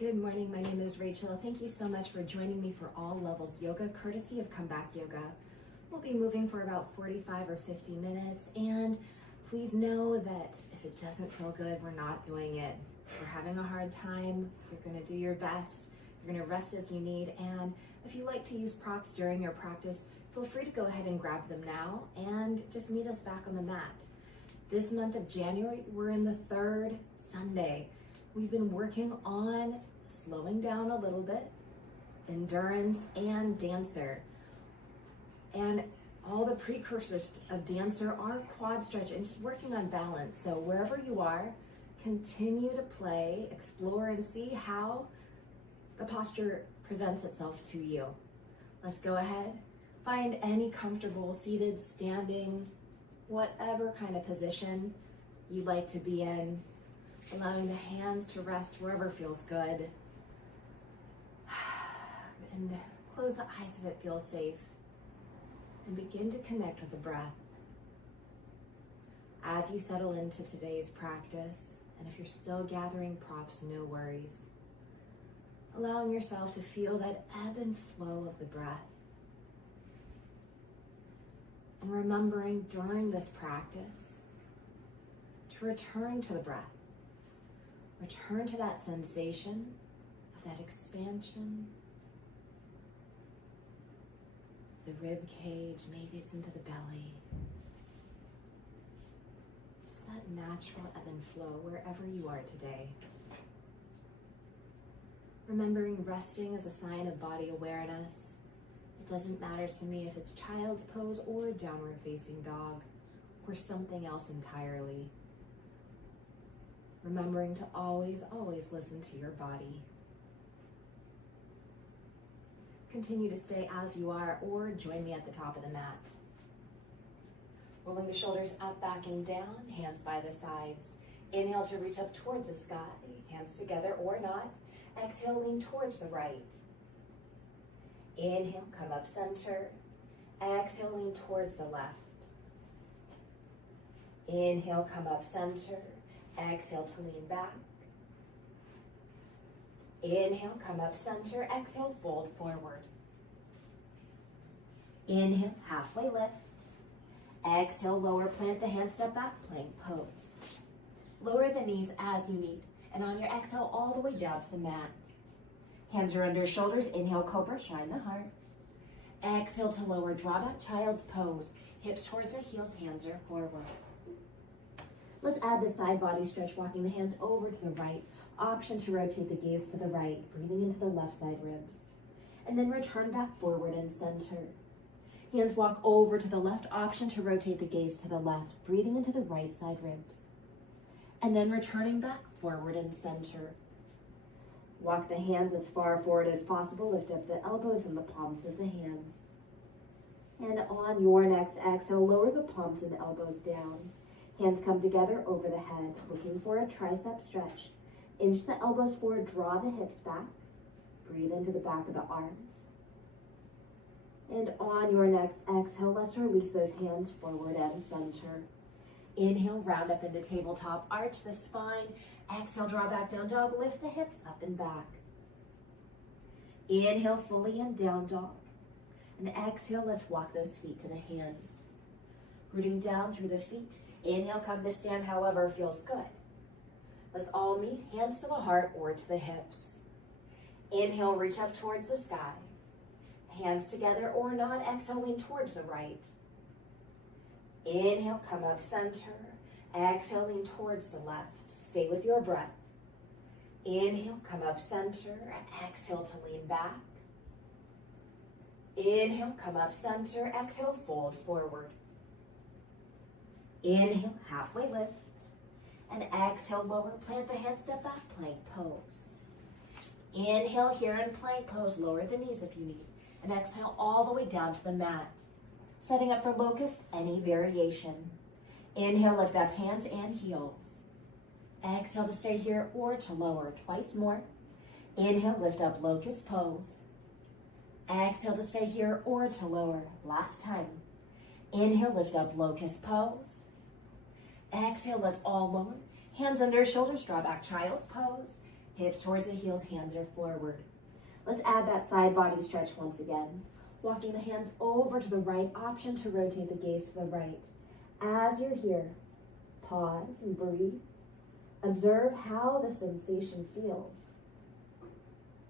Good morning, my name is Rachel. Thank you so much for joining me for All Levels Yoga, courtesy of Comeback Yoga. We'll be moving for about 45 or 50 minutes, and please know that if it doesn't feel good, we're not doing it. If you're having a hard time, you're gonna do your best. You're gonna rest as you need, and if you like to use props during your practice, feel free to go ahead and grab them now and just meet us back on the mat. This month of January, we're in the third Sunday. We've been working on slowing down a little bit, endurance, and dancer. And all the precursors of dancer are quad stretch and just working on balance. So wherever you are, continue to play, explore, and see how the posture presents itself to you. Let's go ahead. Find any comfortable seated, standing, whatever kind of position you'd like to be in, allowing the hands to rest wherever feels good. And close the eyes if it feels safe. And begin to connect with the breath. As you settle into today's practice, and if you're still gathering props, no worries. Allowing yourself to feel that ebb and flow of the breath. And remembering during this practice to return to the breath. Return to that sensation of that expansion. The rib cage, maybe it's into the belly. Just that natural ebb and flow wherever you are today. Remembering resting is a sign of body awareness. It doesn't matter to me if it's child's pose or downward facing dog or something else entirely. Remembering to always listen to your body. Continue to stay as you are or join me at the top of the mat. Rolling the shoulders up, back, and down, hands by the sides. Inhale to reach up towards the sky, hands together or not. Exhale, lean towards the right. Inhale, come up center. Exhale, lean towards the left. Inhale, come up center. Exhale to lean back. Inhale, come up center. Exhale, fold forward. Inhale, halfway lift. Exhale, lower, plant the hands, step back, plank pose. Lower the knees as you need. And on your exhale, all the way down to the mat. Hands are under shoulders. Inhale, cobra, shine the heart. Exhale to lower, draw back, child's pose. Hips towards the heels, hands are forward. Let's add the side body stretch, walking the hands over to the right. Option to rotate the gaze to the right, breathing into the left side ribs. And then return back forward and center. Hands walk over to the left, option to rotate the gaze to the left, breathing into the right side ribs. And then returning back forward and center. Walk the hands as far forward as possible, lift up the elbows and the palms of the hands. And on your next exhale, lower the palms and elbows down. Hands come together over the head, looking for a tricep stretch. Inch the elbows forward, draw the hips back. Breathe into the back of the arms. And on your next exhale, let's release those hands forward and center. Inhale, round up into tabletop, arch the spine. Exhale, draw back, down dog, lift the hips up and back. Inhale fully in down dog. And exhale, let's walk those feet to the hands. Rooting down through the feet. Inhale, come to stand however feels good. Let's all meet, hands to the heart or to the hips. Inhale, reach up towards the sky. Hands together or not, exhale, lean towards the right. Inhale, come up center. Exhale, lean towards the left. Stay with your breath. Inhale, come up center. Exhale to lean back. Inhale, come up center. Exhale, fold forward. Inhale, halfway lift. And exhale, lower, plant the hands, step back, plank pose. Inhale here in plank pose, lower the knees if you need. And exhale all the way down to the mat. Setting up for locust, any variation. Inhale, lift up hands and heels. Exhale to stay here or to lower, twice more. Inhale, lift up locust pose. Exhale to stay here or to lower, last time. Inhale, lift up locust pose. Exhale, let's all lower. Hands under shoulders, draw back child's pose. Hips towards the heels, hands are forward. Let's add that side body stretch once again. Walking the hands over to the right, option to rotate the gaze to the right. As you're here, pause and breathe. Observe how the sensation feels.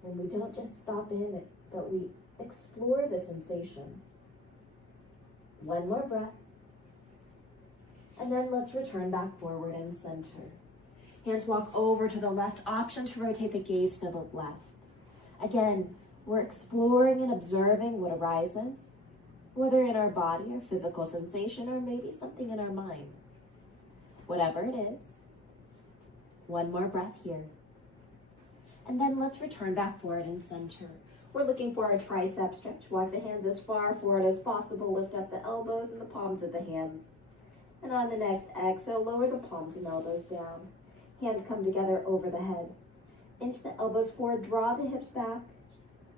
And we don't just stop in it, but we explore the sensation. One more breath. And then let's return back forward and center. Hands walk over to the left, option to rotate the gaze to the left. Again, we're exploring and observing what arises, whether in our body or physical sensation, or maybe something in our mind. Whatever it is, one more breath here. And then let's return back forward and center. We're looking for a tricep stretch. Walk the hands as far forward as possible. Lift up the elbows and the palms of the hands. And on the next exhale, lower the palms and elbows down. Hands come together over the head. Inch the elbows forward, draw the hips back.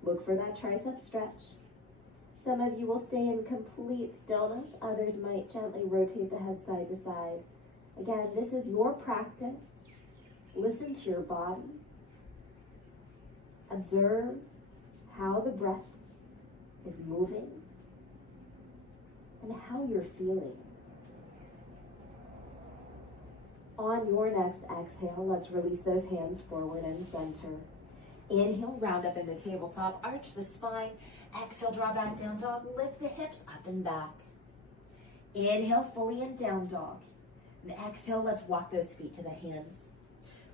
Look for that tricep stretch. Some of you will stay in complete stillness. Others might gently rotate the head side to side. Again, this is your practice. Listen to your body. Observe how the breath is moving and how you're feeling. On your next exhale, let's release those hands forward and center. Inhale, round up into tabletop, arch the spine. Exhale, draw back, down dog. Lift the hips up and back. Inhale, fully in down dog. And exhale, let's walk those feet to the hands.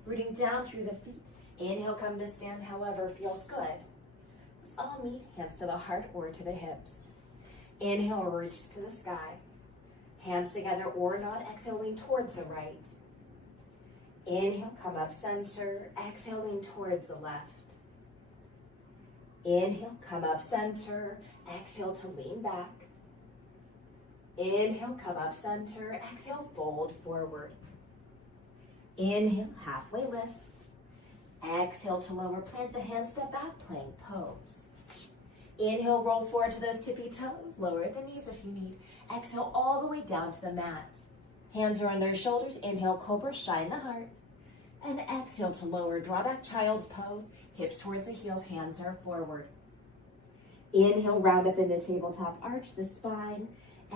Rooting down through the feet. Inhale, come to stand, however feels good. Let's all meet, hands to the heart or to the hips. Inhale, reach to the sky. Hands together or not. Exhale, lean towards the right. Inhale, come up center. Exhale, lean towards the left. Inhale, come up center. Exhale to lean back. Inhale, come up center. Exhale, fold forward. Inhale, halfway lift. Exhale to lower, plant the hands, step back, plank pose. Inhale, roll forward to those tippy toes. Lower at the knees if you need. Exhale all the way down to the mat. Hands are on their shoulders. Inhale, cobra, shine the heart. And exhale to lower, draw back, child's pose. Hips towards the heels, hands are forward. Inhale, round up into tabletop, arch the spine.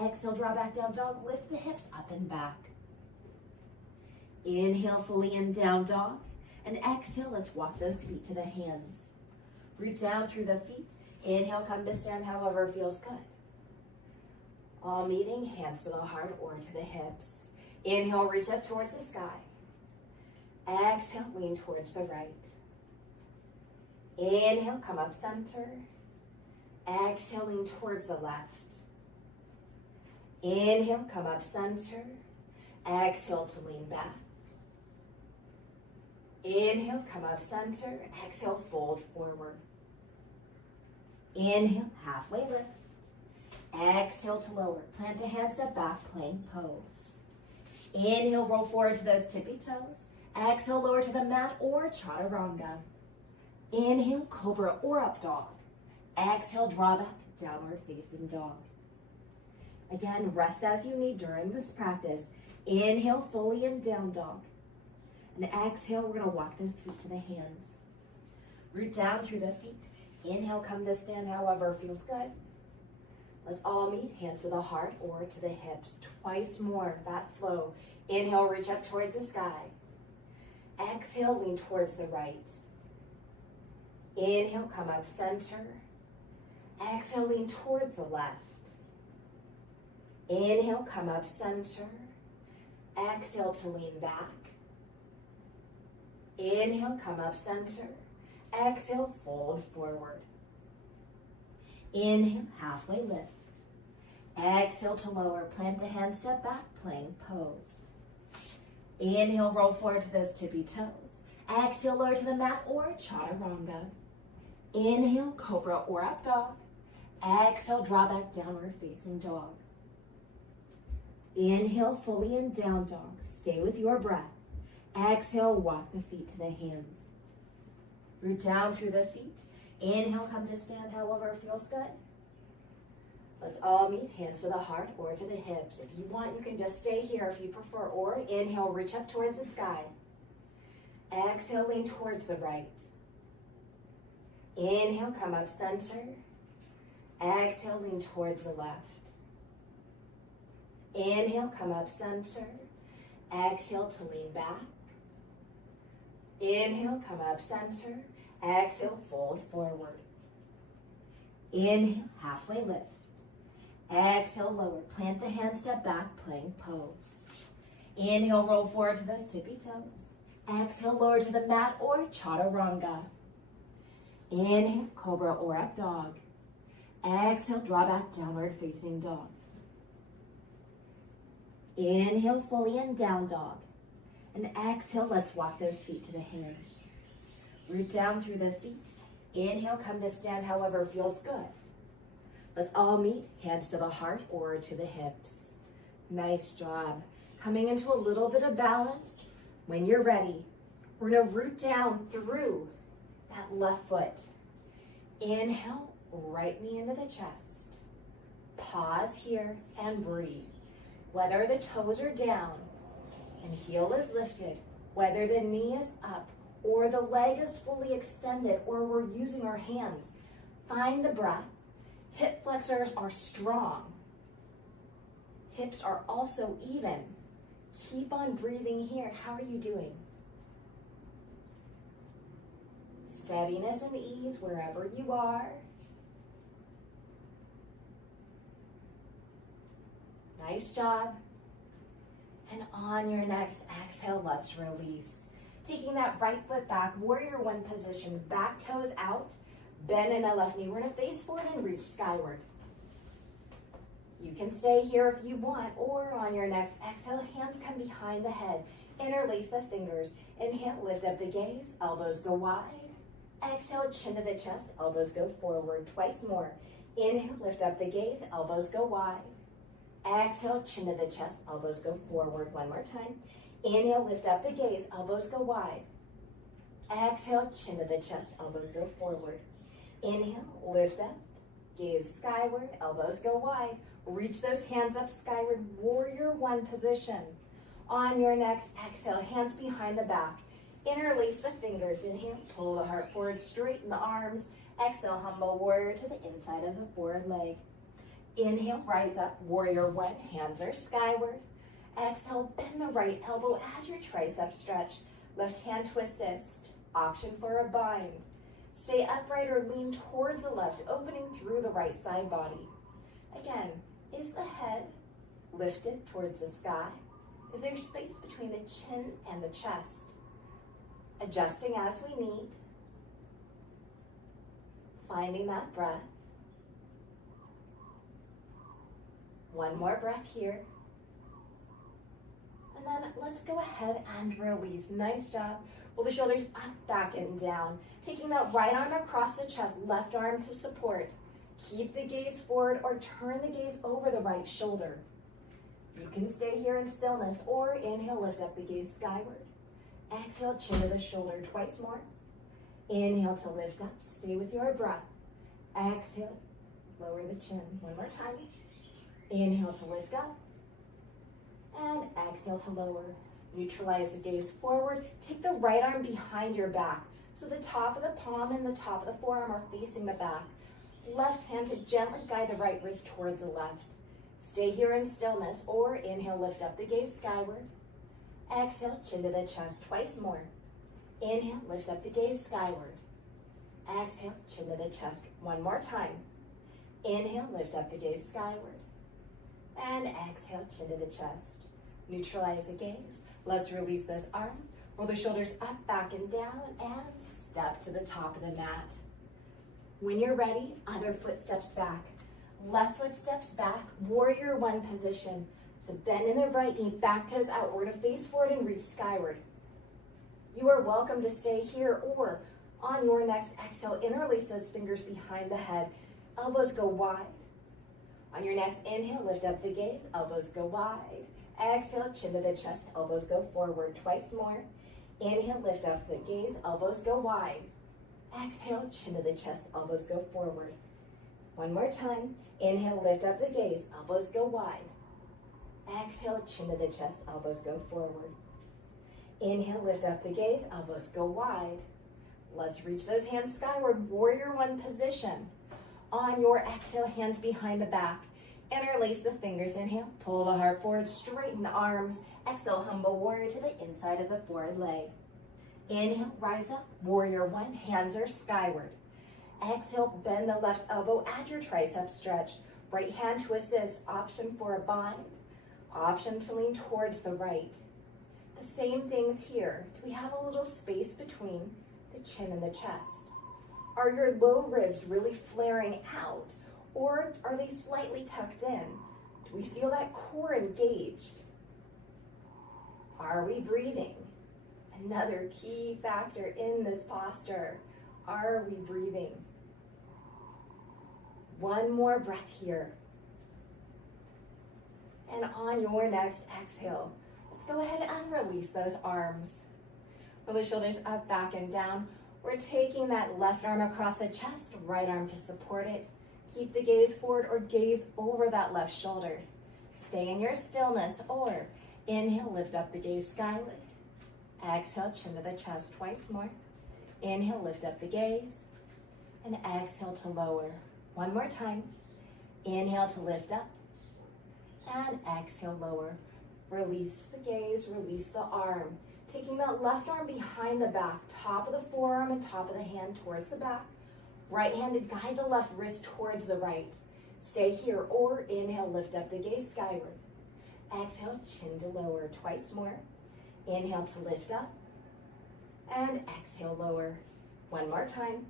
Exhale, draw back, down dog, lift the hips up and back. Inhale, fully in down dog. And exhale, let's walk those feet to the hands. Root down through the feet. Inhale, come to stand, however feels good. All meeting, hands to the heart or to the hips. Inhale, reach up towards the sky. Exhale, lean towards the right. Inhale, come up center. Exhale, lean towards the left. Inhale, come up center. Exhale to lean back. Inhale, come up center. Exhale, fold forward. Inhale, halfway lift. Exhale to lower. Plant the hands, step back, plank pose. Inhale, roll forward to those tippy toes. Exhale, lower to the mat or chaturanga. Inhale, cobra or up dog. Exhale, draw back, downward facing dog. Again, rest as you need during this practice. Inhale, fully in down dog. And exhale, we're going to walk those feet to the hands. Root down through the feet. Inhale, come to stand, however feels good. Let's all meet, hands to the heart or to the hips. Twice more, that flow. Inhale, reach up towards the sky. Exhale, lean towards the right. Inhale, come up center. Exhale, lean towards the left. Inhale, come up center. Exhale to lean back. Inhale, come up center. Exhale, fold forward. Inhale, halfway lift. Exhale to lower, plant the hands, step back, plank pose. Inhale, roll forward to those tippy toes. Exhale, lower to the mat or chaturanga. Inhale, cobra or up dog. Exhale, draw back, downward facing dog. Inhale, fully in down dog. Stay with your breath. Exhale, walk the feet to the hands. Root down through the feet. Inhale, come to stand, however feels good. Let's all meet, hands to the heart or to the hips. If you want, you can just stay here if you prefer, or inhale, reach up towards the sky. Exhale, lean towards the right. Inhale, come up center. Exhale, lean towards the left. Inhale, come up center. Exhale to lean back. Inhale, come up center. Exhale, fold forward. Inhale, halfway lift. Exhale, lower. Plant the hand, step back, plank pose. Inhale, roll forward to those tippy toes. Exhale, lower to the mat or chaturanga. Inhale, cobra or up dog. Exhale, draw back, downward facing dog. Inhale fully in down dog. And exhale, let's walk those feet to the hinge. Root down through the feet. Inhale, come to stand however feels good. Let's all meet, hands to the heart or to the hips. Nice job. Coming into a little bit of balance. When you're ready, we're gonna root down through that left foot. Inhale, right knee into the chest. Pause here and breathe. Whether the toes are down and heel is lifted, whether the knee is up or the leg is fully extended or we're using our hands, find the breath. Hip flexors are strong. Hips are also even. Keep on breathing here. How are you doing? Steadiness and ease wherever you are. Nice job. And on your next exhale, let's release. Taking that right foot back, warrior one position, back toes out, bend in the left knee. We're gonna face forward and reach skyward. You can stay here if you want, or on your next exhale, hands come behind the head. Interlace the fingers. Inhale, lift up the gaze, elbows go wide. Exhale, chin to the chest, elbows go forward. Twice more. Inhale, lift up the gaze, elbows go wide. Exhale, chin to the chest, elbows go forward. One more time. Inhale, lift up the gaze, elbows go wide. Exhale, chin to the chest, elbows go forward. Inhale, lift up, gaze skyward, elbows go wide. Reach those hands up skyward, warrior one position. On your next exhale, hands behind the back. Interlace the fingers. Inhale, pull the heart forward, straighten the arms. Exhale, humble warrior to the inside of the forward leg. Inhale, rise up, warrior one, hands are skyward. Exhale, bend the right elbow, add your tricep stretch. Left hand to assist, option for a bind. Stay upright or lean towards the left, opening through the right side body. Again, is the head lifted towards the sky? Is there space between the chin and the chest? Adjusting as we need. Finding that breath. One more breath here. And then let's go ahead and release. Nice job. Roll the shoulders up, back, and down. Taking that right arm across the chest, left arm to support. Keep the gaze forward or turn the gaze over the right shoulder. You can stay here in stillness or inhale, lift up the gaze skyward. Exhale, chin to the shoulder twice more. Inhale to lift up, stay with your breath. Exhale, lower the chin. One more time. Inhale to lift up. And exhale to lower. Neutralize the gaze forward. Take the right arm behind your back. So the top of the palm and the top of the forearm are facing the back. Left hand to gently guide the right wrist towards the left. Stay here in stillness or inhale, lift up the gaze skyward. Exhale, chin to the chest twice more. Inhale, lift up the gaze skyward. Exhale, chin to the chest one more time. Inhale, lift up the gaze skyward. And exhale, chin to the chest. Neutralize the gaze. Let's release those arms. Roll the shoulders up, back, and down, and step to the top of the mat. When you're ready, other foot steps back. Left foot steps back, warrior one position. So bend in the right knee, back toes out. We're gonna face forward and reach skyward. You are welcome to stay here or on your next exhale, interlace those fingers behind the head. Elbows go wide. On your next inhale, lift up the gaze, elbows go wide. Exhale, chin to the chest, elbows go forward. Twice more. Inhale, lift up the gaze, elbows go wide. Exhale, chin to the chest, elbows go forward. One more time. Inhale, lift up the gaze, elbows go wide. Exhale, chin to the chest, elbows go forward. Inhale, lift up the gaze, elbows go wide. Let's reach those hands skyward, warrior one position. On your exhale, hands behind the back. Interlace the fingers, inhale, pull the heart forward, straighten the arms. Exhale, humble warrior to the inside of the forward leg. Inhale, rise up, warrior one, hands are skyward. Exhale, bend the left elbow, add your tricep stretch. Right hand to assist, option for a bind, option to lean towards the right. The same things here. Do we have a little space between the chin and the chest? Are your low ribs really flaring out, or are they slightly tucked in? Do we feel that core engaged? Are we breathing? Another key factor in this posture. Are we breathing? One more breath here. And on your next exhale, let's go ahead and release those arms. Roll the shoulders up, back, and down. We're taking that left arm across the chest, right arm to support it. Keep the gaze forward or gaze over that left shoulder. Stay in your stillness, or inhale, lift up the gaze skyward. Exhale, chin to the chest twice more. Inhale, lift up the gaze. And exhale to lower. One more time. Inhale to lift up. And exhale, lower. Release the gaze, release the arm. Taking that left arm behind the back, top of the forearm and top of the hand towards the back. Right-handed, guide the left wrist towards the right. Stay here, or inhale, lift up the gaze skyward. Exhale, chin to lower, twice more. Inhale to lift up. And exhale, lower. One more time.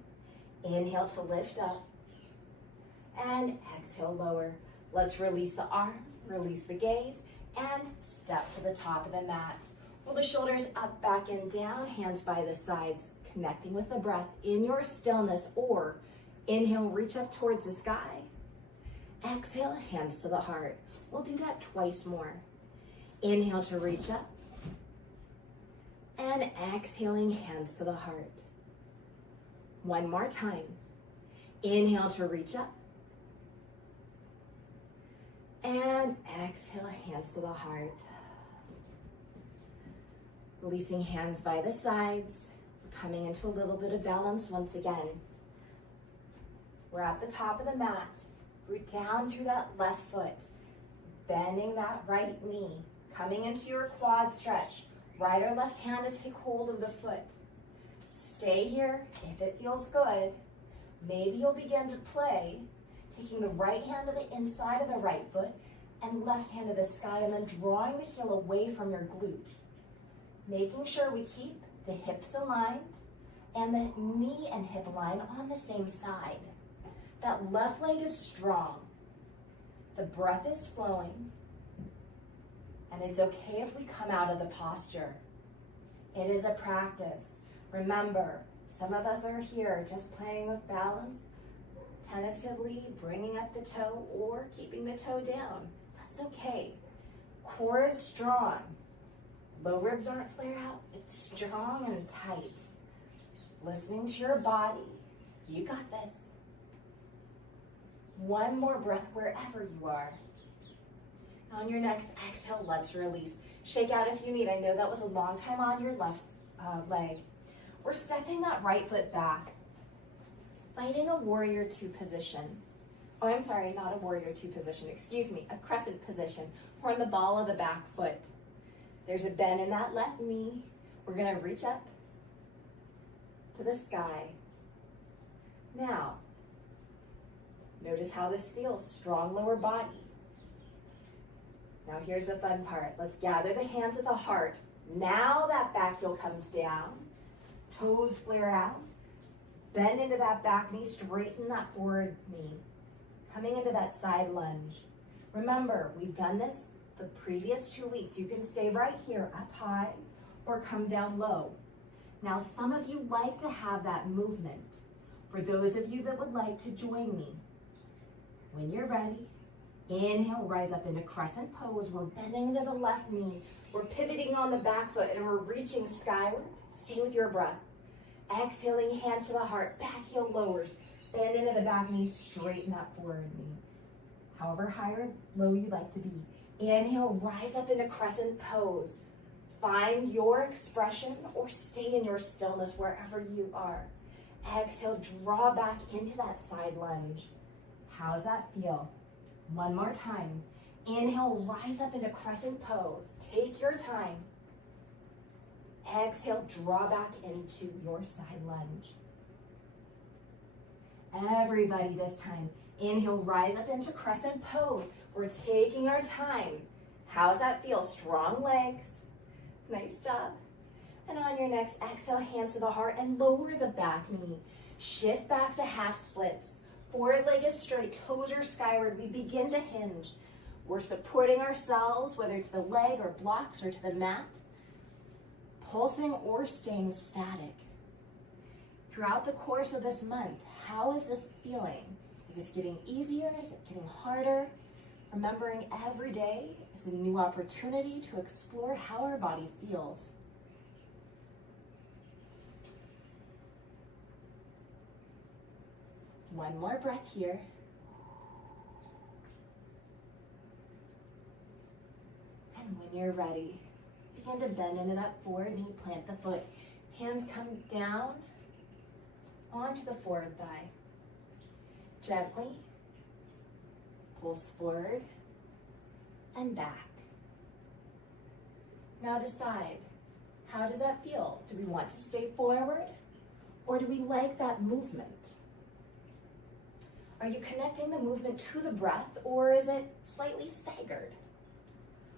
Inhale to lift up. And exhale, lower. Let's release the arm, release the gaze, and step to the top of the mat. Roll the shoulders up, back, and down, hands by the sides, connecting with the breath in your stillness, or inhale, reach up towards the sky. Exhale, hands to the heart. We'll do that twice more. Inhale to reach up. And exhaling, hands to the heart. One more time. Inhale to reach up. And exhale, hands to the heart. Releasing hands by the sides. We're coming into a little bit of balance once again. We're at the top of the mat. Root down through that left foot. Bending that right knee. Coming into your quad stretch. Right or left hand to take hold of the foot. Stay here if it feels good. Maybe you'll begin to play, taking the right hand to the inside of the right foot and left hand to the sky, and then drawing the heel away from your glute. Making sure we keep the hips aligned and the knee and hip line on the same side. That left leg is strong. The breath is flowing. And it's okay if we come out of the posture. It is a practice. Remember, some of us are here just playing with balance, tentatively bringing up the toe or keeping the toe down. That's okay. Core is strong. Low ribs aren't flare out. It's strong and tight. Listening to your body. You got this. One more breath wherever you are. On your next exhale, let's release. Shake out if you need. I know that was a long time on your left leg. We're stepping that right foot back. Finding a warrior two position. Oh, I'm sorry, not a warrior two position. Excuse me, a crescent position. We're on the ball of the back foot. There's a bend in that left knee. We're gonna reach up to the sky. Now, notice how this feels. Strong lower body. Now here's the fun part. Let's gather the hands at the heart. Now that back heel comes down. Toes flare out. Bend into that back knee. Straighten that forward knee. Coming into that side lunge. Remember, we've done this the previous 2 weeks. You can stay right here, up high, or come down low. Now, some of you like to have that movement. For those of you that would like to join me, when you're ready, inhale, rise up into crescent pose. We're bending into the left knee. We're pivoting on the back foot and we're reaching skyward. Stay with your breath. Exhaling, hands to the heart. Back heel lowers. Bend into the back knee. Straighten that forward knee. However high or low you like to be. Inhale, rise up into crescent pose. find your expression or stay in your stillness wherever you are. Exhale, draw back into that side lunge. How's that feel? One more time. Inhale, rise up into crescent pose. Take your time. Exhale, draw back into your side lunge. Everybody this time. Inhale, rise up into crescent pose. We're taking our time. How's that feel? Strong legs. Nice job. And on your next exhale, hands to the heart and lower the back knee. Shift back to half splits. Forward leg is straight, toes are skyward. We begin to hinge. We're supporting ourselves, whether to the leg or blocks or to the mat. Pulsing or staying static. Throughout the course of this month, how is this feeling? Is this getting easier? Is it getting harder? Remembering every day is a new opportunity to explore how our body feels. One more breath here. And when you're ready, begin to bend into that forward knee, plant the foot. Hands come down onto the forward thigh. Gently pulse forward and back. Now decide, how does that feel? Do we want to stay forward or do we like that movement? Are you connecting the movement to the breath or is it slightly staggered?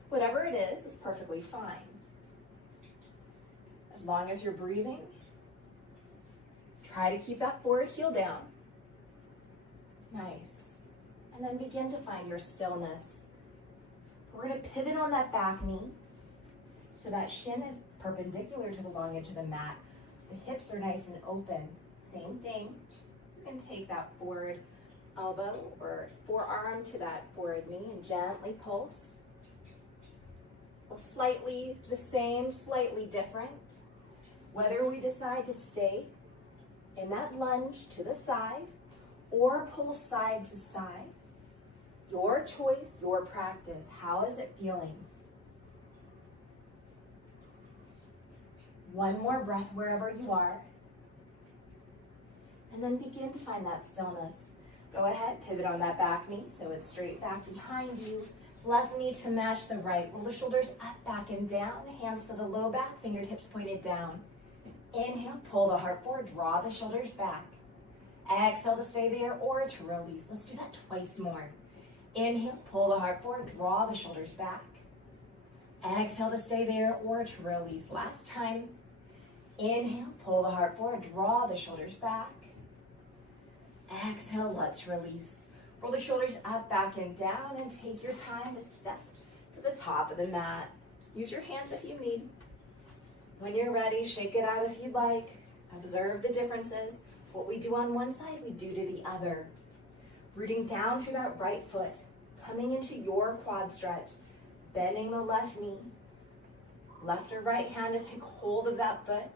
Whatever it is perfectly fine. As long as you're breathing, try to keep that forward heel down. Nice. And then begin to find your stillness. We're going to pivot on that back knee so that shin is perpendicular to the long edge of the mat. The hips are nice and open. Same thing. You can take that forward elbow or forearm to that forward knee and gently pulse. Slightly the same, slightly different. Whether we decide to stay in that lunge to the side or pull side to side, your choice, your practice. How is it feeling? One more breath wherever you are. And then begin to find that stillness. Go ahead, pivot on that back knee so it's straight back behind you. Left knee to match the right. Roll the shoulders up, back, and down. Hands to the low back, fingertips pointed down. Inhale, pull the heart forward, draw the shoulders back. Exhale to stay there or to release. Let's do that twice more. Inhale, pull the heart forward, draw the shoulders back. Exhale to stay there or to release. Last time. Inhale, pull the heart forward, draw the shoulders back. Exhale, let's release. Roll the shoulders up, back, and down, and take your time to step to the top of the mat. Use your hands if you need. When you're ready, shake it out if you'd like. Observe the differences. What we do on one side, we do to the other. Rooting down through that right foot, coming into your quad stretch, bending the left knee. Left or right hand to take hold of that foot.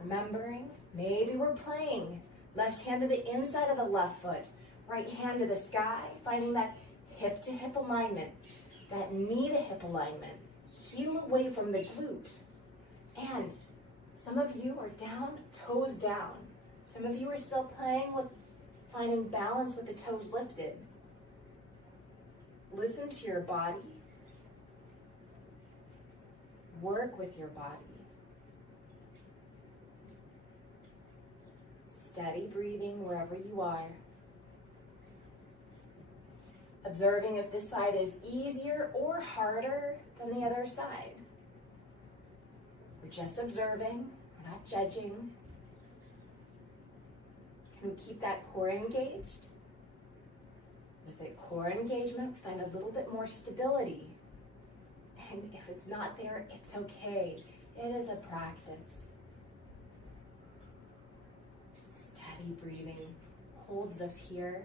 Remembering, maybe we're playing. Left hand to the inside of the left foot. Right hand to the sky, finding that hip to hip alignment, that knee to hip alignment. Heel away from the glute. And some of you are down, toes down. Some of you are still playing with finding balance with the toes lifted. Listen to your body. Work with your body. Steady breathing wherever you are. Observing if this side is easier or harder than the other side. We're just observing, we're not judging. Can we keep that core engaged? With a core engagement, find a little bit more stability. And if it's not there, it's okay. It is a practice. Steady breathing holds us here.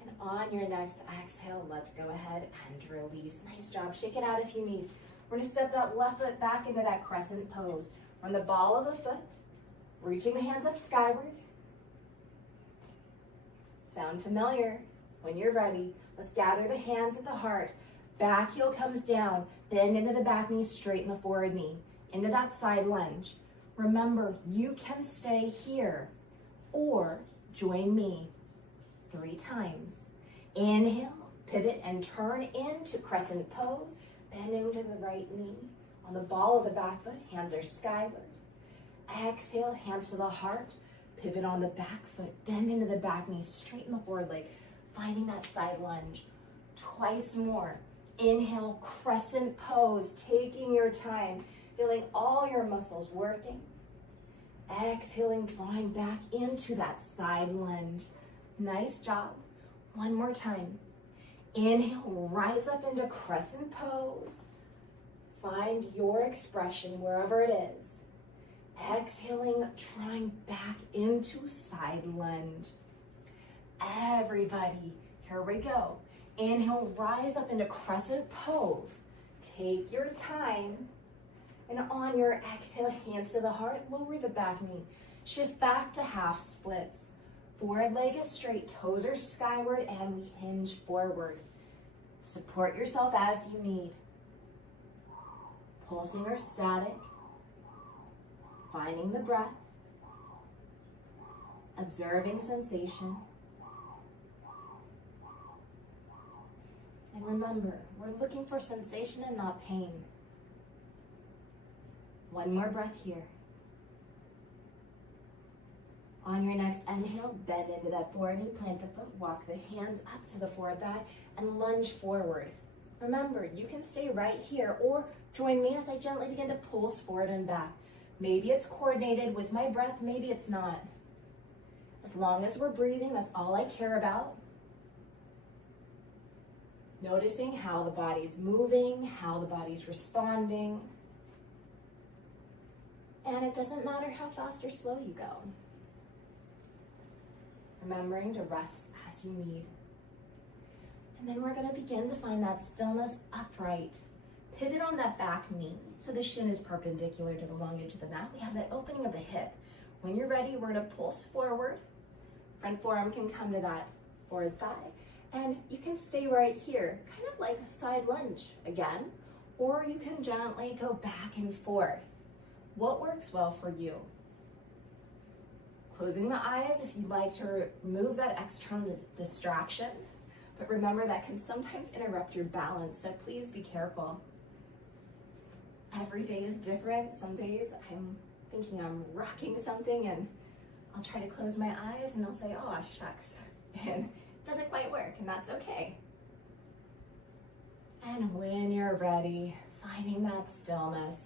And on your next exhale, let's go ahead and release. Nice job. Shake it out if you need. We're going to step that left foot back into that crescent pose. From the ball of the foot, reaching the hands up skyward. Sound familiar? When you're ready, let's gather the hands at the heart. Back heel comes down, bend into the back knee, straighten the forward knee, into that side lunge. Remember, you can stay here or join me 3 times. Inhale, pivot and turn into crescent pose, bending to the right knee. On the ball of the back foot, hands are skyward. Exhale, hands to the heart, pivot on the back foot, bend into the back knee, straighten the forward leg, finding that side lunge. Twice more. Inhale, crescent pose, taking your time, feeling all your muscles working. Exhaling, drawing back into that side lunge. Nice job. One more time. Inhale, rise up into crescent pose. Find your expression wherever it is. Exhaling, drawing back into side lunge. Everybody, here we go. Inhale, rise up into crescent pose. Take your time. And on your exhale, hands to the heart, lower the back knee. Shift back to half splits. Forward leg is straight, toes are skyward, and we hinge forward. Support yourself as you need. Pulsing or static. Finding the breath. Observing sensation. And remember, we're looking for sensation and not pain. One more breath here. On your next inhale, bend into that forward knee, plant the foot, walk the hands up to the forward thigh, and lunge forward. Remember, you can stay right here or join me as I gently begin to pulse forward and back. Maybe it's coordinated with my breath, maybe it's not. As long as we're breathing, that's all I care about. Noticing how the body's moving, how the body's responding. And it doesn't matter how fast or slow you go. Remembering to rest as you need. And then we're going to begin to find that stillness upright. Pivot on that back knee so the shin is perpendicular to the long edge of the mat. We have that opening of the hip. When you're ready, we're going to pulse forward. Front forearm can come to that forward thigh. And you can stay right here, kind of like a side lunge again. Or you can gently go back and forth. What works well for you? Closing the eyes if you'd like to remove that external distraction, but remember that can sometimes interrupt your balance, so please be careful. Every day is different. Some days I'm thinking I'm rocking something and I'll try to close my eyes and I'll say, oh, shucks, and it doesn't quite work, and that's okay. And when you're ready, finding that stillness.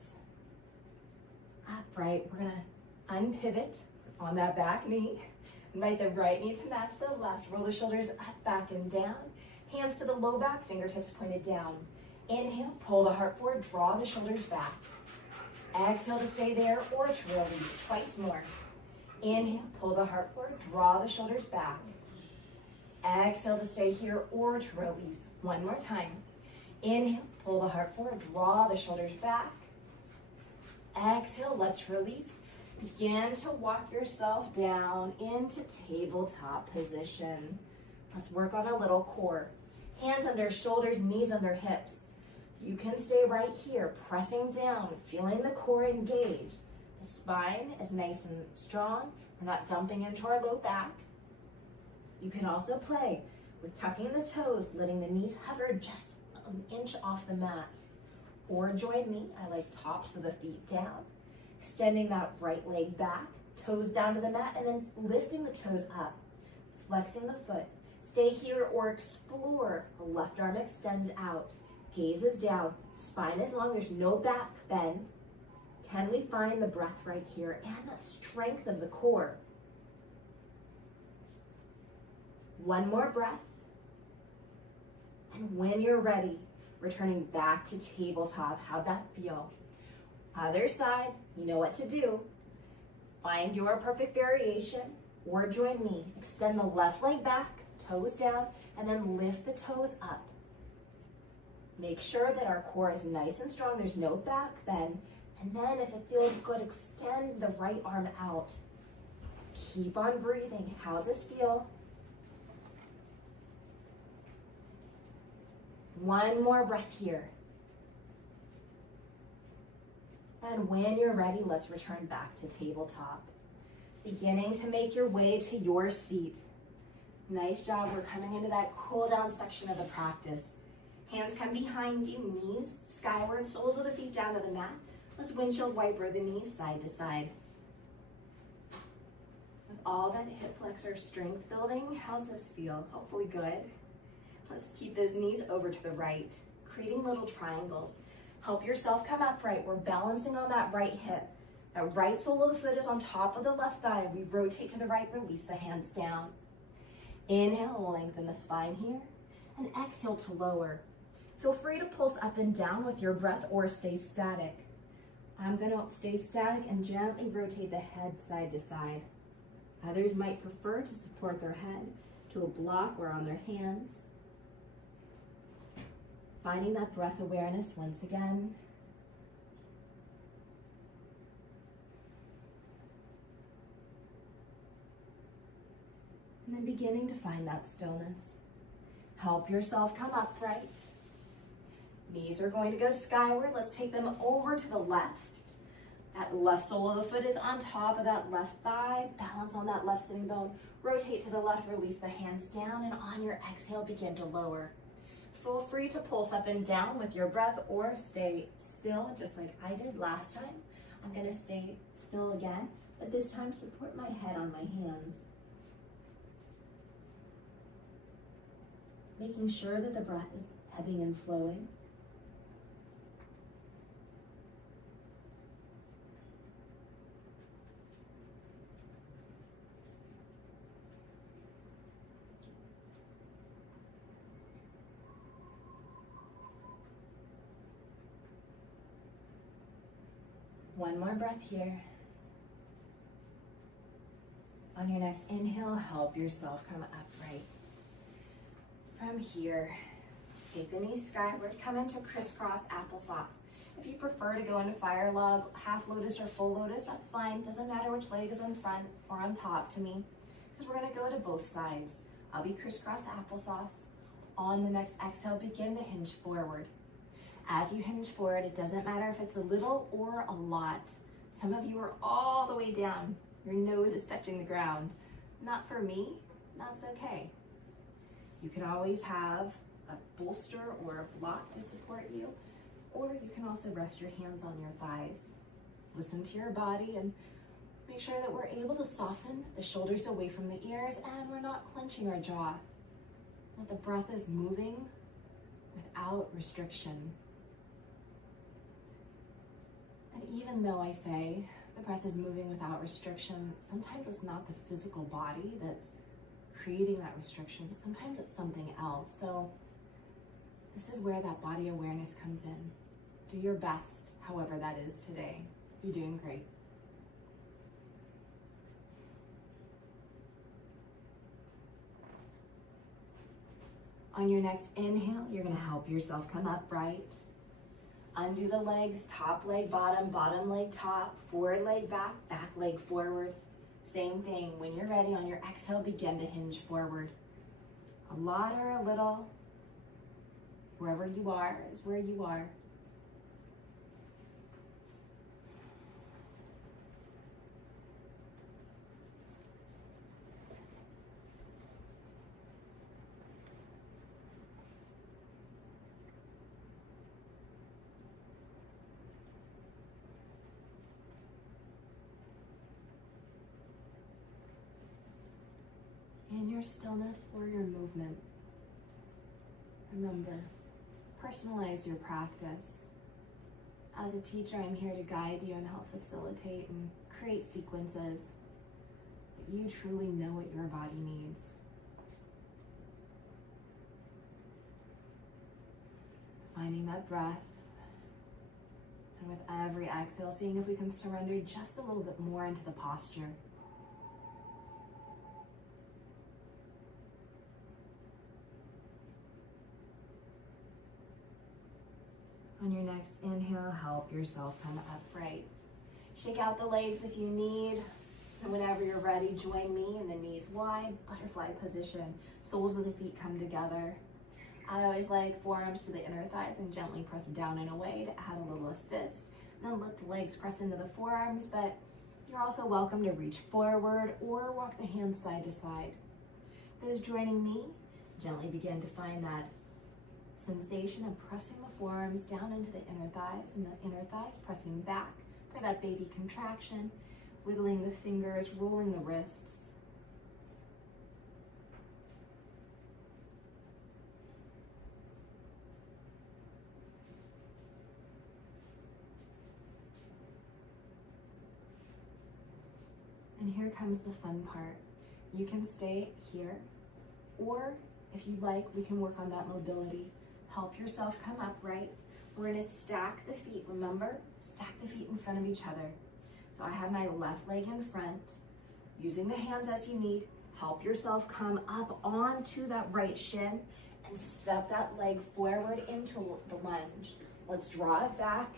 Upright, we're gonna unpivot on that back knee. Invite the right knee to match the left. Roll the shoulders up, back, and down. Hands to the low back, fingertips pointed down. Inhale, pull the heart forward, draw the shoulders back. Exhale to stay there or to release. Twice more. Inhale, pull the heart forward, draw the shoulders back. Exhale to stay here or to release. One more time. Inhale, pull the heart forward, draw the shoulders back. Exhale, let's release. Begin to walk yourself down into tabletop position. Let's work on a little core. Hands under shoulders, knees under hips. You can stay right here, pressing down, feeling the core engage. The spine is nice and strong. We're not dumping into our low back. You can also play with tucking the toes, letting the knees hover just an inch off the mat. Or join me, I like tops of the feet down, extending that right leg back, toes down to the mat, and then lifting the toes up, flexing the foot. Stay here or explore. The left arm extends out, gaze is down, spine is long, there's no back bend. Can we find the breath right here and that strength of the core? One more breath. And when you're ready, returning back to tabletop. How'd that feel? Other side, you know what to do. Find your perfect variation or join me. Extend the left leg back, toes down, and then lift the toes up. Make sure that our core is nice and strong. There's no back bend. And then if it feels good, extend the right arm out. Keep on breathing. How's this feel? One more breath here. And when you're ready, let's return back to tabletop. Beginning to make your way to your seat. Nice job. We're coming into that cool down section of the practice. Hands come behind you, knees skyward, soles of the feet down to the mat. Let's windshield wiper the knees side to side. With all that hip flexor strength building, how's this feel? Hopefully good. Let's keep those knees over to the right, creating little triangles. Help yourself come upright. We're balancing on that right hip. That right sole of the foot is on top of the left thigh. We rotate to the right, release the hands down. Inhale, lengthen the spine here, and exhale to lower. Feel free to pulse up and down with your breath or stay static. I'm gonna stay static and gently rotate the head side to side. Others might prefer to support their head to a block or on their hands. Finding that breath awareness once again. And then beginning to find that stillness. Help yourself come upright. Knees are going to go skyward. Let's take them over to the left. That left sole of the foot is on top of that left thigh. Balance on that left sitting bone. Rotate to the left, release the hands down, and on your exhale, begin to lower. Feel free to pulse up and down with your breath or stay still, just like I did last time. I'm gonna stay still again, but this time support my head on my hands. Making sure that the breath is ebbing and flowing. One more breath here. On your next inhale, help yourself come upright. From here, take the knees skyward, come into crisscross applesauce. If you prefer to go into fire log, half lotus or full lotus, that's fine. Doesn't matter which leg is in front or on top to me, because we're gonna go to both sides. I'll be crisscross applesauce. On the next exhale, begin to hinge forward. As you hinge forward, it doesn't matter if it's a little or a lot. Some of you are all the way down. Your nose is touching the ground. Not for me, that's okay. You can always have a bolster or a block to support you, or you can also rest your hands on your thighs. Listen to your body and make sure that we're able to soften the shoulders away from the ears and we're not clenching our jaw. That the breath is moving without restriction. And even though I say the breath is moving without restriction, sometimes it's not the physical body that's creating that restriction. Sometimes it's something else. So this is where that body awareness comes in. Do your best, however that is today. You're doing great. On your next inhale, you're gonna help yourself come upright. Undo the legs, top leg bottom, bottom leg top, forward leg back, back leg forward. Same thing, when you're ready, on your exhale, begin to hinge forward. A lot or a little, wherever you are is where you are. In your stillness or your movement, remember, personalize your practice. As a teacher, I'm here to guide you and help facilitate and create sequences that you truly know what your body needs. Finding that breath, and with every exhale, seeing if we can surrender just a little bit more into the posture. On your next inhale, help yourself come upright. Shake out the legs if you need. And whenever you're ready, join me in the knees wide, butterfly position. Soles of the feet come together. I always like forearms to the inner thighs and gently press down and away to add a little assist. And then let the legs press into the forearms, but you're also welcome to reach forward or walk the hands side to side. Those joining me, gently begin to find that sensation of pressing the forearms down into the inner thighs and the inner thighs pressing back for that baby contraction, wiggling the fingers, rolling the wrists. And here comes the fun part. You can stay here, or if you like, we can work on that mobility. Help yourself come upright. We're gonna stack the feet, remember? Stack the feet in front of each other. So I have my left leg in front, using the hands as you need. Help yourself come up onto that right shin and step that leg forward into the lunge. Let's draw it back.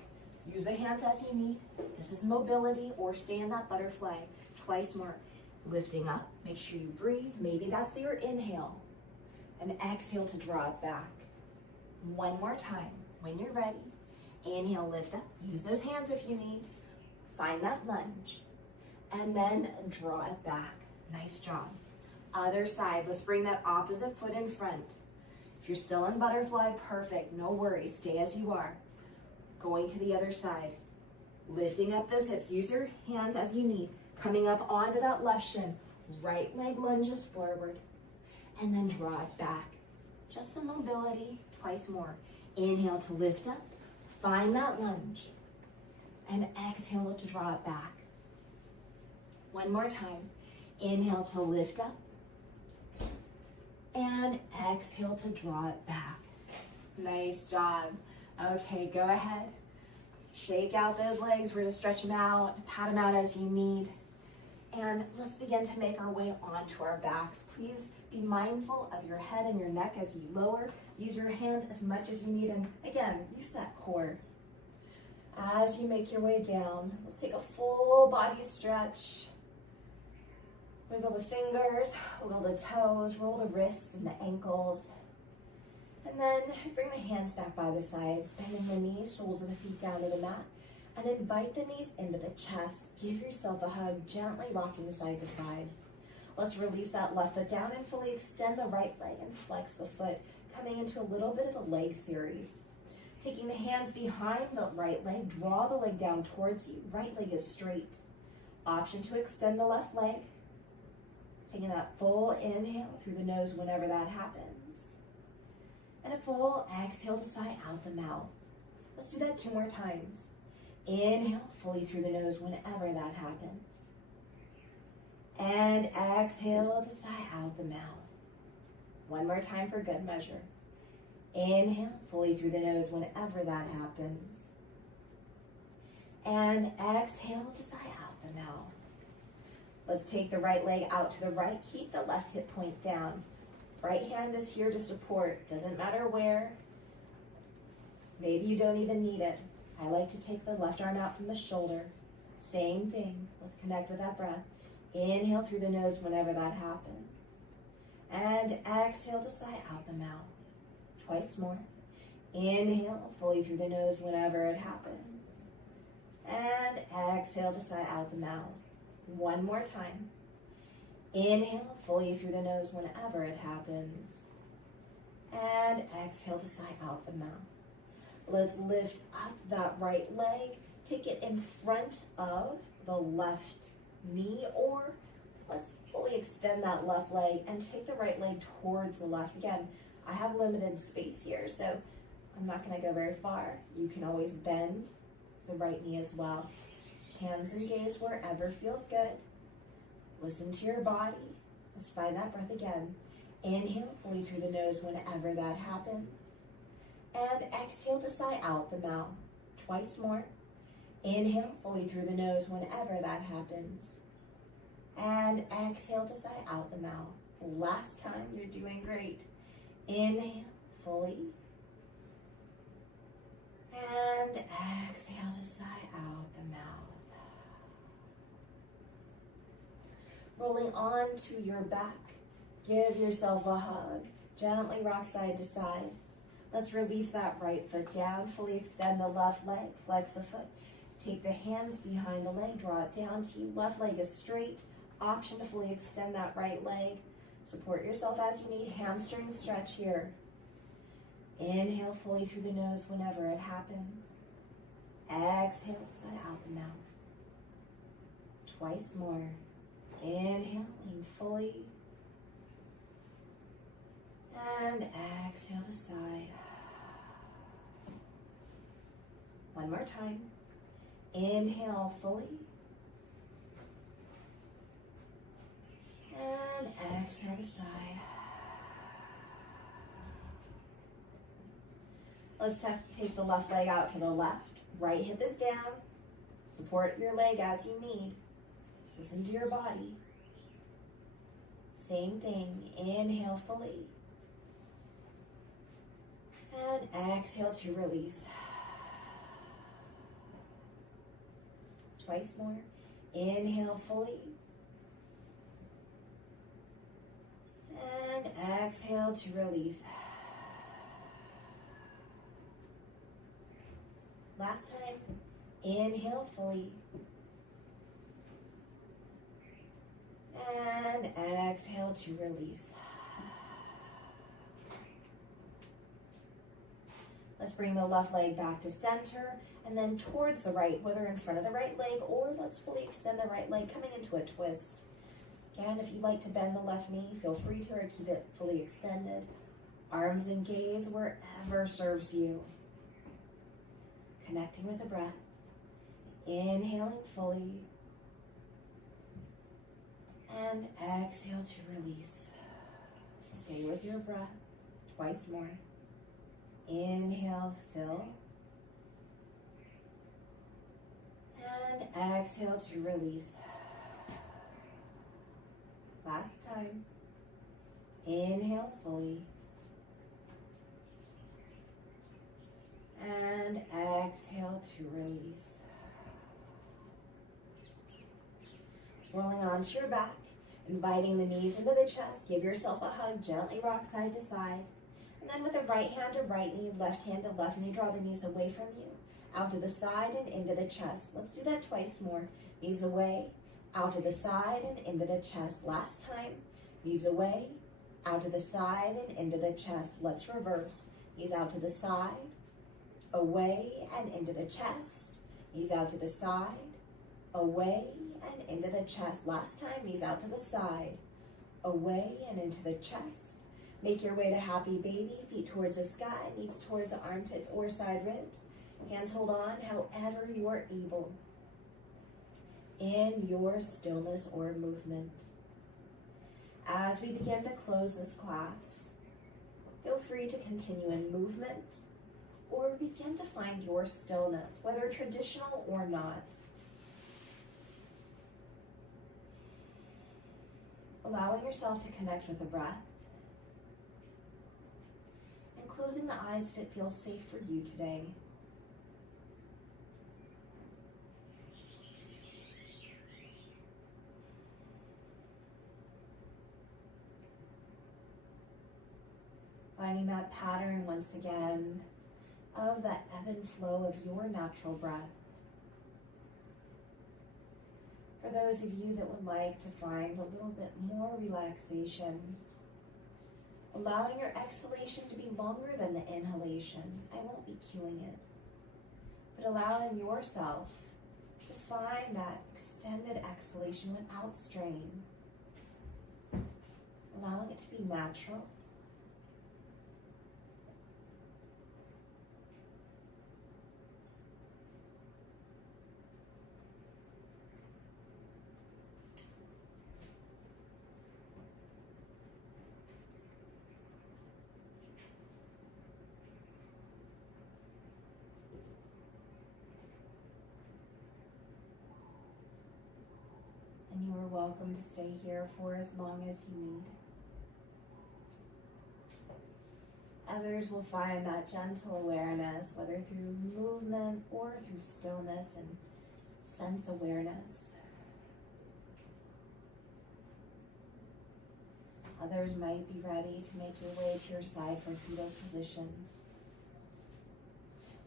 Use the hands as you need. This is mobility, or stay in that butterfly. Twice more. Lifting up, make sure you breathe. Maybe that's your inhale. And exhale to draw it back. One more time. When you're ready, inhale, lift up. Use those hands if you need. Find that lunge. And then draw it back. Nice job. Other side. Let's bring that opposite foot in front. If you're still in butterfly, perfect. No worries. Stay as you are. Going to the other side. Lifting up those hips. Use your hands as you need. Coming up onto that left shin. Right leg lunges forward. And then draw it back. Just some mobility. Twice more. Inhale to lift up. Find that lunge. And exhale to draw it back. One more time. Inhale to lift up. And exhale to draw it back. Nice job. Okay, go ahead. Shake out those legs. We're going to stretch them out, pat them out as you need. And let's begin to make our way onto our backs. Please be mindful of your head and your neck as you lower. Use your hands as much as you need. And again, use that core. As you make your way down, let's take a full body stretch. Wiggle the fingers, wiggle the toes, roll the wrists and the ankles. And then bring the hands back by the sides, bending the knees, soles of the feet down to the mat. And invite the knees into the chest. Give yourself a hug, gently rocking side to side. Let's release that left foot down and fully extend the right leg and flex the foot, coming into a little bit of a leg series. Taking the hands behind the right leg, draw the leg down towards you. Right leg is straight. Option to extend the left leg. Taking that full inhale through the nose whenever that happens. And a full exhale to sigh out the mouth. Let's do that 2 more times. Inhale fully through the nose whenever that happens. And exhale to sigh out the mouth. 1 more time for good measure. Inhale fully through the nose whenever that happens. And exhale to sigh out the mouth. Let's take the right leg out to the right. Keep the left hip point down. Right hand is here to support. Doesn't matter where. Maybe you don't even need it. I like to take the left arm out from the shoulder. Same thing. Let's connect with that breath. Inhale through the nose whenever that happens. And exhale to sigh out the mouth. Twice more. Inhale fully through the nose whenever it happens. And exhale to sigh out the mouth. 1 more time. Inhale fully through the nose whenever it happens. And exhale to sigh out the mouth. Let's lift up that right leg. Take it in front of the left knee, or let's fully extend that left leg and take the right leg towards the left. Again, I have limited space here, so I'm not going to go very far. You can always bend the right knee as well. Hands and gaze wherever feels good. Listen to your body. Let's find that breath again. Inhale fully through the nose whenever that happens. And exhale to sigh out the mouth. Twice more. Inhale fully through the nose whenever that happens. And exhale to sigh out the mouth. Last time, you're doing great. Inhale fully. And exhale to sigh out the mouth. Rolling onto your back. Give yourself a hug. Gently rock side to side. Let's release that right foot down. Fully extend the left leg. Flex the foot. Take the hands behind the leg. Draw it down to you. Left leg is straight. Option to fully extend that right leg. Support yourself as you need. Hamstring stretch here. Inhale fully through the nose whenever it happens. Exhale to sigh out the mouth. Twice more. Inhale, lean fully. And exhale to side. One more time. Inhale fully. And exhale to side. Let's take the left leg out to the left. Right hip is down. Support your leg as you need. Listen to your body. Same thing. Inhale fully. And exhale to release. Twice more. Inhale fully. And exhale to release. Last time. Inhale fully. And exhale to release. Let's bring the left leg back to center and then towards the right, whether in front of the right leg or let's fully extend the right leg coming into a twist. Again, if you'd like to bend the left knee, feel free to or keep it fully extended. Arms and gaze wherever serves you. Connecting with the breath. Inhaling fully. And exhale to release. Stay with your breath. Twice more. Inhale, fill. And exhale to release. Last time. Inhale fully. And exhale to release. Rolling onto your back, inviting the knees into the chest. Give yourself a hug. Gently rock side to side. And then with the right hand to right knee, left hand to left knee, draw the knees away from you. Out to the side and into the chest. Let's do that twice more. Knees away, out to the side and into the chest. Last time. Knees away, out to the side and into the chest. Let's reverse. Knees out to the side, away and into the chest. Knees out to the side, away and into the chest. Last time, knees out to the side, away and into the chest. Make your way to happy baby, feet towards the sky, knees towards the armpits or side ribs. Hands hold on however you are able in your stillness or movement. As we begin to close this class, feel free to continue in movement or begin to find your stillness, whether traditional or not. Allowing yourself to connect with the breath and closing the eyes if it feels safe for you today. Finding that pattern once again of that ebb and flow of your natural breath. For those of you that would like to find a little bit more relaxation, allowing your exhalation to be longer than the inhalation. I won't be cueing it, but allowing yourself to find that extended exhalation without strain. Allowing it to be natural. And you are welcome to stay here for as long as you need. Others will find that gentle awareness, whether through movement or through stillness and sense awareness. Others might be ready to make your way to your side for fetal position.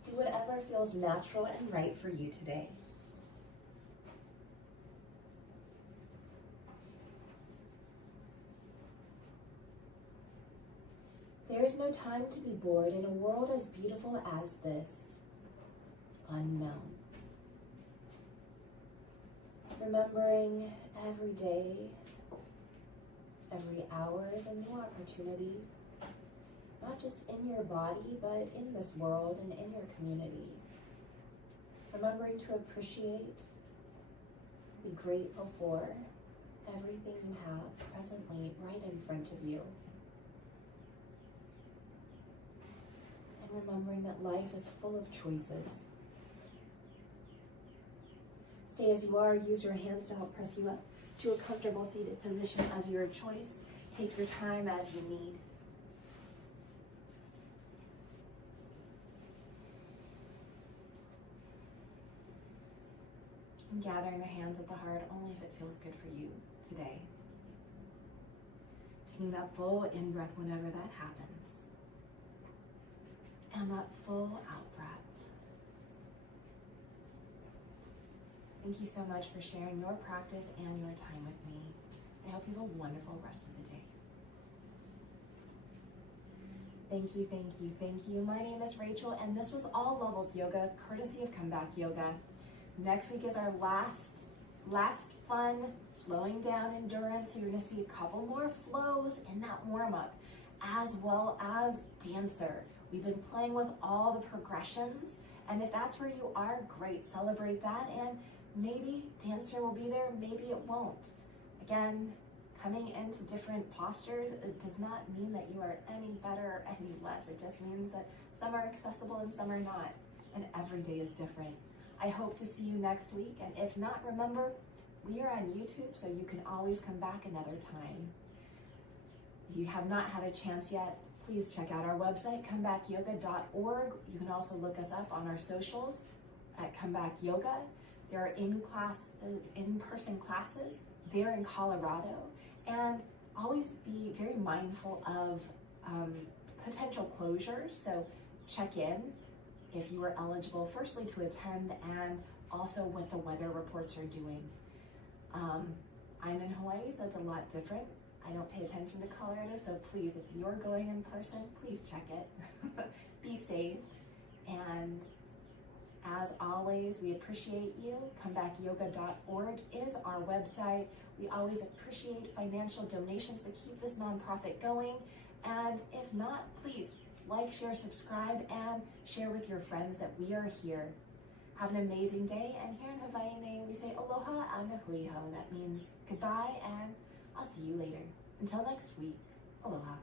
Do whatever feels natural and right for you today. There is no time to be bored in a world as beautiful as this. Unknown. Remembering every day, every hour is a new opportunity, not just in your body, but in this world and in your community. Remembering to appreciate, be grateful for everything you have presently right in front of you. And remembering that life is full of choices. Stay as you are. Use your hands to help press you up to a comfortable seated position of your choice. Take your time as you need. And gathering the hands at the heart only if it feels good for you today. Taking that full in-breath whenever that happens. And that full out-breath. Thank you so much for sharing your practice and your time with me. I hope you have a wonderful rest of the day. Thank you, thank you, thank you. My name is Rachel, and this was All Levels Yoga, courtesy of Comeback Yoga. Next week is our last fun, slowing down endurance. You're gonna see a couple more flows in that warm-up, as well as dancer. We've been playing with all the progressions, and if that's where you are, great, celebrate that, and maybe dancer will be there, maybe it won't. Again, coming into different postures, it does not mean that you are any better or any less. It just means that some are accessible and some are not, and every day is different. I hope to see you next week, and if not, remember, we are on YouTube, so you can always come back another time. If you have not had a chance yet, please check out our website, comebackyoga.org. You can also look us up on our socials at Comeback Yoga. There are in-person classes there in Colorado, and always be very mindful of potential closures. So check in if you are eligible, firstly to attend, and also what the weather reports are doing. I'm in Hawaii, so it's a lot different. I don't pay attention to Colorado, so please, if you're going in person, please check it. Be safe, and as always, we appreciate you. Comebackyoga.org is our website. We always appreciate financial donations to keep this nonprofit going. And if not, please like, share, subscribe, and share with your friends that we are here. Have an amazing day. And here in Hawaii, we say aloha anahuiho. That means goodbye, and I'll see you later. Until next week, aloha.